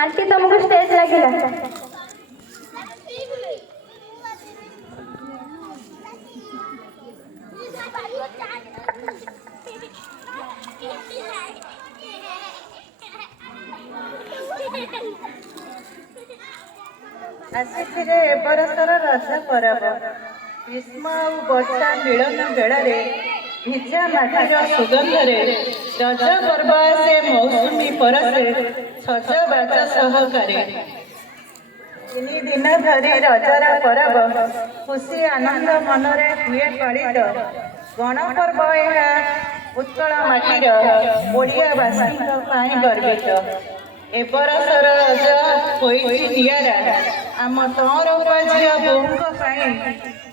Aunty तुमको stage लगे ଆସିଥିଲେ ଏ ବରଷର ରଜ ପରବ। ଗ୍ରୀଷ୍ମ ଆଉ ବର୍ଷା ମିଳନ ବେଳରେ ଭିଜା ମାଟିର ସୁଗନ୍ଧରେ ରଜ ପର୍ବ ଆସେ ମୌସୁମୀ ପରସେ ସଜବାଜ ସହକାରେ। 3 ଦିନ ଧରି ରଜର ପରବ ଖୁସି ଆନନ୍ଦ ମନରେ ହୁଏ ପାଳିତ। ଗଣପର୍ବ ଏହା ଉତ୍କଳ ମାଟିର ଓଡ଼ିଆବାସୀଙ୍କ ପାଇଁ ଗର୍ବିତ। ଏ ବରଷର ରଜ ହୋଇଛି ନିଆରା ଆମ ତଅଁରୂପା ଝିଅ ବୋହୂଙ୍କ ପାଇଁ।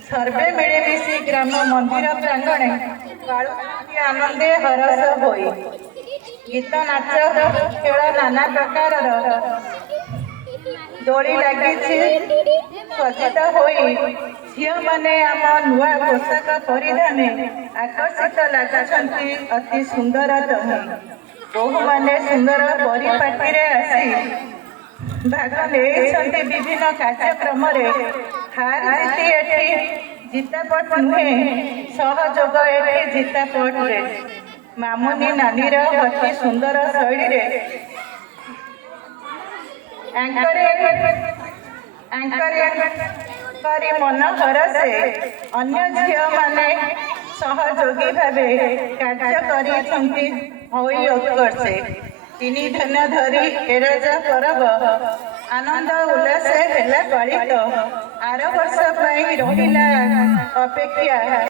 ସର୍ବେ ମିଳିମିଶି ଗ୍ରାମ ମନ୍ଦିର ପ୍ରାଙ୍ଗଣେ ପାଳୁଛନ୍ତି ଆନନ୍ଦେ ହରସ ହୋଇ। ଗୀତ ନାଚ ଖେଳ ନାନା ପ୍ରକାରର ଦୋଳି ଲାଗିଛି ସଜ୍ଜିତ ହୋଇ। ଝିଅମାନେ ଆମ ନୂଆ ପୋଷାକ ପରିଧାନେ ଆକର୍ଷିତ ଲାଗୁଛନ୍ତି ଅତି ସୁନ୍ଦର ତହିଁ। ବୋହୂମାନେ ସୁନ୍ଦର ପରିପାଟିରେ ଆସି ଭାଗ ନେଇଛନ୍ତି ବିଭିନ୍ନ କାର୍ଯ୍ୟକ୍ରମରେ। ହାର ଜିତି ଏଠି ଜିତାପଟ ନୁହେଁ, ସହଯୋଗ ଏଠି ଜିତାପଟରେ। ମାମୁନି ନାନୀର ଅତି ସୁନ୍ଦର ଶୈଳୀରେ କରି ମନ ହରସେ ଅନ୍ୟ ଝିଅମାନେ ସହଯୋଗୀ ଭାବେ କାର୍ଯ୍ୟ କରିଛନ୍ତି ହୋଇ ଉତ୍କର୍ଷେ। 3 ଦିନ ଧରି ଏ ରଜ ପରବ ଆନନ୍ଦ ଉଲ୍ଲାସ ହେଲା ପାଳିତ। ଆର ବର୍ଷ ପାଇଁ ରହିଲା ଅପେକ୍ଷା।